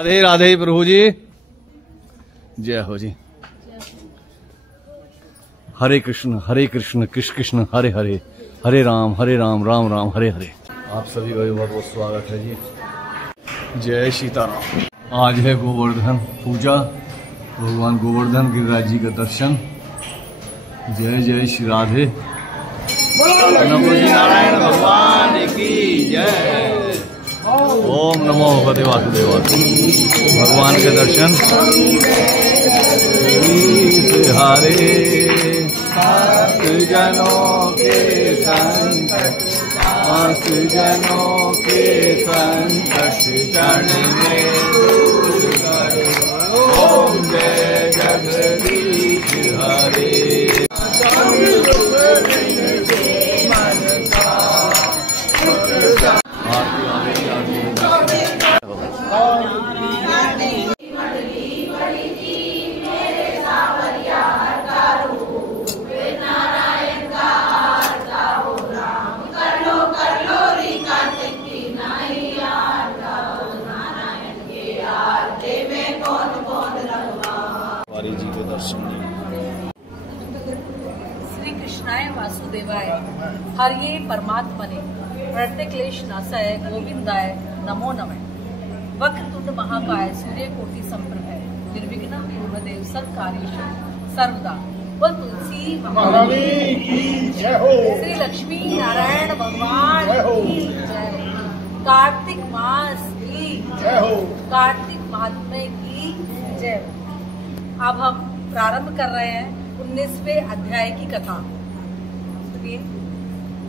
राधे राधे प्रभु जी, जय हो जी। हरे कृष्ण कृष्ण कृष्ण हरे हरे, हरे राम राम राम हरे हरे। आप सभी का बहुत बहुत स्वागत है जी। जय सीताराम। आज है गोवर्धन पूजा, भगवान गोवर्धन गिरिराज जी का दर्शन। जय जय श्री राधे। नमो जी नारायण भगवान की जय। ओम नमो भगवते वासुदेवाय। भगवान के दर्शन हरे जनों के संकट, जनों के संकट क्षण में दूर करो। ओम जय जगदीश हरे। जी के दर्शन। श्री कृष्णाय वासुदेवाय हरिये परमात्मने प्रणतक्लेश नाशाय गोविंदाय नमो नमः। वक्रतुंड महाकाय सूर्यकोटि संप्रभ निर्विघ्नं कुरुदेव सर्वकार्येषु सर्वदा। बोल तुलसी महारानी की जय हो। श्री लक्ष्मी नारायण भगवान की जय। कार्तिक मास की जय हो। कार्तिक महात्म्य की जय हो। अब हम प्रारंभ कर रहे हैं 19वें अध्याय की कथा।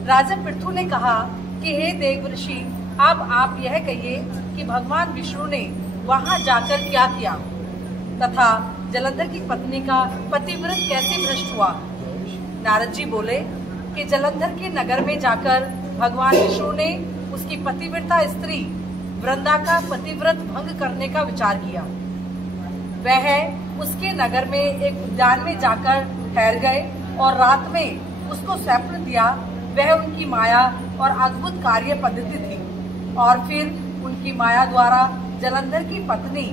राजा पृथु ने कहा कि हे देवर्षि, अब आप यह कहिए कि भगवान विष्णु ने वहां जाकर क्या किया तथा जलंधर की पत्नी का पतिव्रत कैसे भ्रष्ट हुआ। नारद जी बोले कि जलंधर के नगर में जाकर भगवान विष्णु ने उसकी पतिव्रता स्त्री वृंदा का पतिव्रत भंग करने का विचार किया। वह उसके नगर में एक उद्यान में जाकर ठहर गए और रात में उसको स्वप्न दिया। वह उनकी माया और अद्भुत कार्य पद्धति थी। और फिर उनकी माया द्वारा जलंधर की पत्नी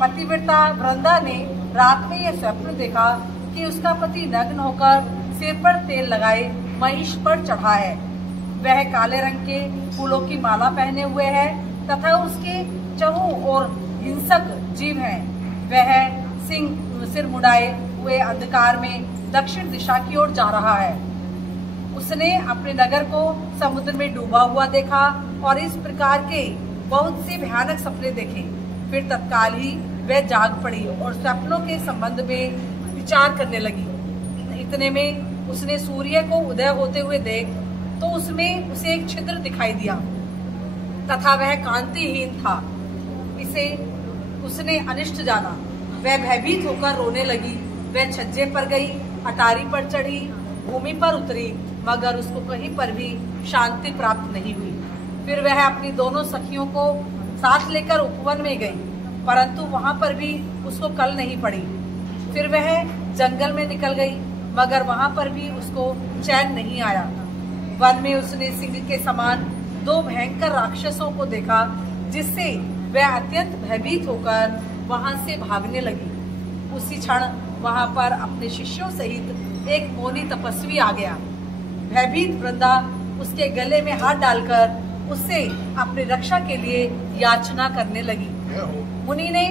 पतिव्रता वृंदा ने रात में यह स्वप्न देखा कि उसका पति नग्न होकर सिर पर तेल लगाए महिष पर चढ़ा है। वह काले रंग के फूलों की माला पहने हुए है तथा उसके चहुं ओर हिंसक जीव हैं। वह सिर मुड़ाए हुए अंधकार में दक्षिण दिशा की ओर जा रहा है। उसने अपने नगर को समुद्र में डूबा हुआ देखा और इस प्रकार के बहुत से भयानक सपने देखे। फिर तत्काल ही वह जाग पड़ी और सपनों के संबंध में विचार करने लगी। इतने में उसने सूर्य को उदय होते हुए देख तो उसमें उसे एक छिद्र दिखाई दिया तथा वह कांतिहीन था। इसे उसने अनिष्ट जाना। वह भयभीत होकर रोने लगी। वह छज्जे पर गई, अटारी पर चढ़ी, भूमि पर उतरी, मगर उसको कहीं पर भी शांति प्राप्त नहीं हुई। फिर वह अपनी दोनों सखियों को साथ लेकर उपवन में गई, परंतु वहां पर भी उसको कल नहीं पड़ी। फिर वह जंगल में निकल गई, मगर वहां पर भी उसको चैन नहीं आया। वन में उसने सिंह के समान दो भयंकर राक्षसों को देखा, जिससे वह अत्यंत भयभीत होकर वहां से भागने लगी। उसी क्षण वहां पर अपने शिष्यों सहित एक मौनी तपस्वी आ गया। भयभीत वृंदा उसके गले में हाथ डालकर उससे अपनी रक्षा के लिए याचना करने लगी। मुनि ने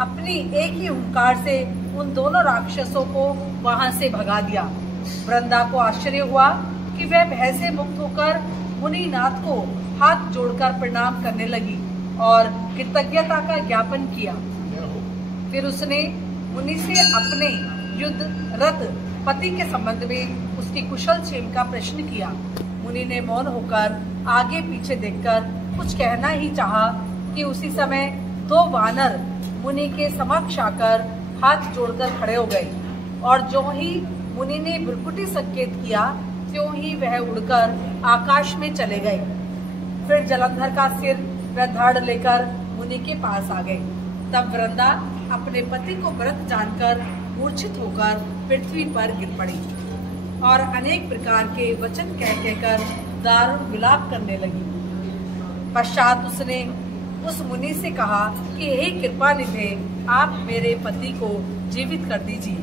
अपनी एक ही हुंकार से उन दोनों राक्षसों को वहां से भगा दिया। वृंदा को आश्चर्य हुआ कि वह भय से मुक्त होकर मुनिनाथ को हाथ जोड़कर प्रणाम करने लगी और कृतज्ञता का ज्ञापन किया। फिर उसने मुनि से अपने युद्ध रत पति के संबंध में उसकी कुशल क्षेम का प्रश्न किया। मुनि ने मौन होकर आगे पीछे देखकर कुछ कहना ही चाहा कि उसी समय दो वानर मुनि के समक्ष आकर हाथ जोड़कर खड़े हो गए और जो ही मुनि ने भ्रुकुटी संकेत किया त्यों ही वह उड़कर आकाश में चले गए। फिर जलंधर का सिर व धड़ लेकर मुनि के पास आ गए। तब वृंदा अपने पति को व्रत जानकर मूर्छित होकर पृथ्वी पर गिर पड़ी और अनेक प्रकार के वचन कह कहकर दारुण विलाप करने लगी। पश्चात उसने उस मुनि से कहा कि हे कृपा निधे, आप मेरे पति को जीवित कर दीजिए।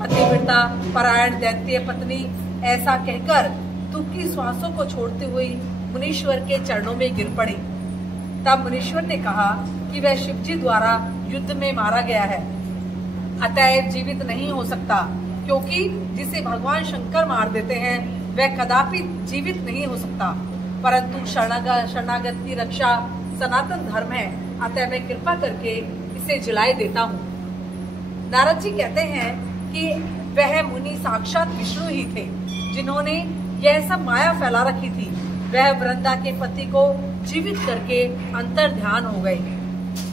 पतिव्रता परायण दैत्य पत्नी ऐसा कहकर दुख की श्वासों को छोड़ते हुए मुनीश्वर के चरणों में गिर पड़ी। तब मुनीश्वर ने कहा कि वह शिवजी द्वारा युद्ध में मारा गया है, अतएव जीवित नहीं हो सकता, क्योंकि जिसे भगवान शंकर मार देते हैं वह कदापि जीवित नहीं हो सकता। परंतु शरणागत की रक्षा सनातन धर्म है, अतः मैं कृपा करके इसे जलाए देता हूँ। नारद जी कहते हैं कि वह मुनि साक्षात विष्णु ही थे, जिन्होंने यह सब माया फैला रखी थी। वह वृंदा के पति को जीवित करके अंतर ध्यान हो गए।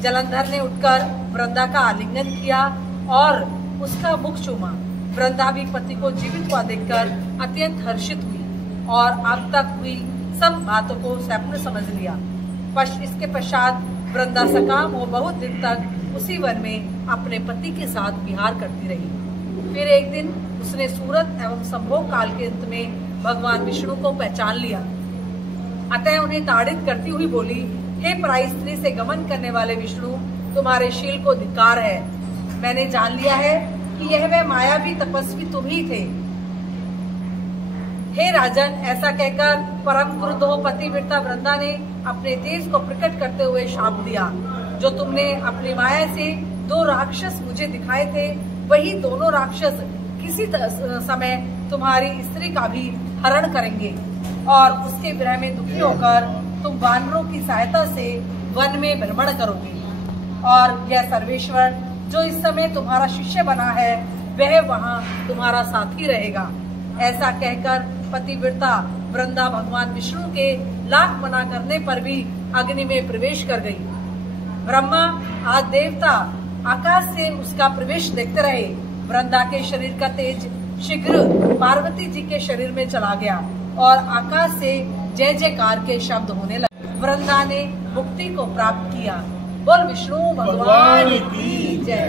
जलंधर ने उठकर वृंदा का आलिंगन किया और उसका मुख चूमा। वृंदा भी पति को जीवित हुआ देखकर अत्यंत हर्षित हुई और अब तक हुई सब बातों को स्वप्न समझ लिया। इसके पश्चात वृंदा सकाम हो बहुत दिन तक उसी वन में अपने पति के साथ विहार करती रही। फिर एक दिन उसने सूरत एवं संभोग काल के अंत में भगवान विष्णु को पहचान लिया, अतः उन्हें ताड़ित करती हुई बोली, हे पराई स्त्री से गमन करने वाले विष्णु, तुम्हारे शील को धिक्कार है। मैंने जान लिया है कि यह वह मायावी तपस्वी तुम ही थे। हे राजन, ऐसा कहकर परम क्रुद्ध हो पतिव्रता वृंदा ने अपने तेज को प्रकट करते हुए शाप दिया। जो तुमने अपनी माया से 2 राक्षस मुझे दिखाए थे, वही दोनों राक्षस किसी समय तुम्हारी स्त्री का भी हरण करेंगे और उसके विरह में दुखी होकर तुम वानरों की सहायता से वन में भ्रमण करोगे। और यह सर्वेश्वर जो इस समय तुम्हारा शिष्य बना है, वह वहाँ तुम्हारा साथी रहेगा। ऐसा कहकर पतिव्रता वृंदा भगवान विष्णु के लाख मना करने पर भी अग्नि में प्रवेश कर गई। ब्रह्मा आदि देवता आकाश से उसका प्रवेश देखते रहे। वृंदा के शरीर का तेज शीघ्र पार्वती जी के शरीर में चला गया और आकाश से जय जयकार के शब्द होने लगे। वृंदा ने मुक्ति को प्राप्त किया। बोल विष्णु भगवान की जय,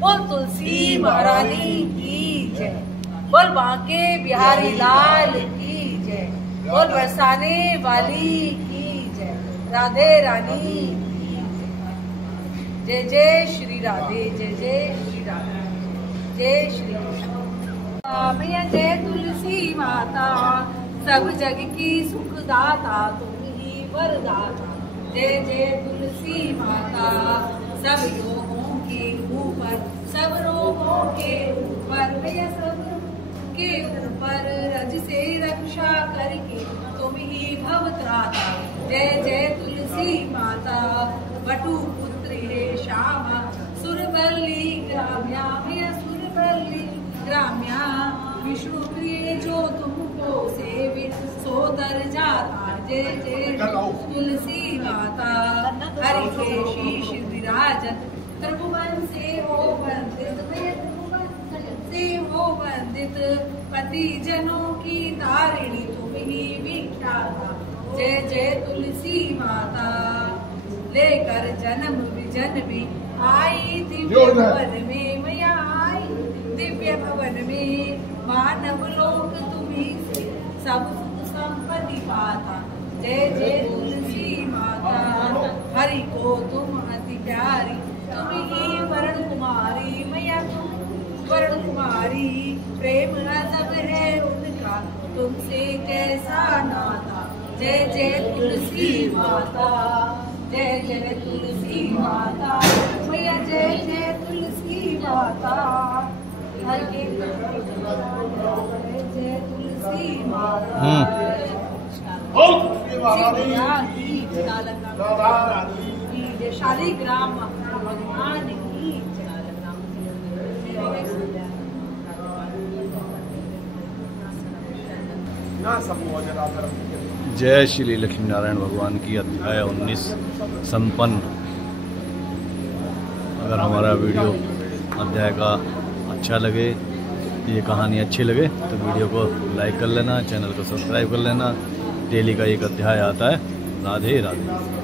बोल तुलसी महारानी की जय, बोल बांके बिहारी लाल की जय, बोल बरसाने वाली की जय, राधे रानी की जय। जय जय श्री राधे, जय जय श्री राधे, जय श्री मैया। जय तुलसी माता, सब जग की सुखदाता, तुम ही वरदाता। जय जय तुलसी माता, सब योगों के ऊपर, सब रोगों के ऊपर, मैया सब के ऊपर रज से रक्षा करके तुम ही भवत्राता। जय जय तुलसी माता, बटु पुत्री हे श्यामा, सुरबली ग्राम्या, मैया सुरबली ग्राम्या। विष्णु प्रिय जो तुमको सेवित सो तर जाता। जय जय तुलसी माता, हरि के शीश विराजत, त्रिभुवन से हो वंदित, से हो वंदित, पति जनों की तारिणी तुम ही विख्याता। जय जय तुलसी माता, लेकर जन्म विजन भी आई दिव्य भवन में, मैया आई दिव्य भवन में। मानव लोक तुम्ही से सब सुख संपत्ति पाता। जय जय तुलसी माता, हरि को तुम अति प्यारी, तुम ही वरण कुमारी, मैया तुम वरण कुमारी। प्रेम अजब है उनका, तुमसे कैसा नाता। जय जय तुलसी माता, जय जय तुलसी माता, मैया जय जय तुलसी माता। हर के जय तुलसी माता। शालिग्राम भगवान की जय श्री लक्ष्मी नारायण भगवान की अध्याय 19 संपन्न। अगर हमारा वीडियो अध्याय का अच्छा लगे, ये कहानी अच्छी लगे तो वीडियो को लाइक कर लेना, चैनल को सब्सक्राइब कर लेना। डेली का एक अध्याय आता है। राधे राधे।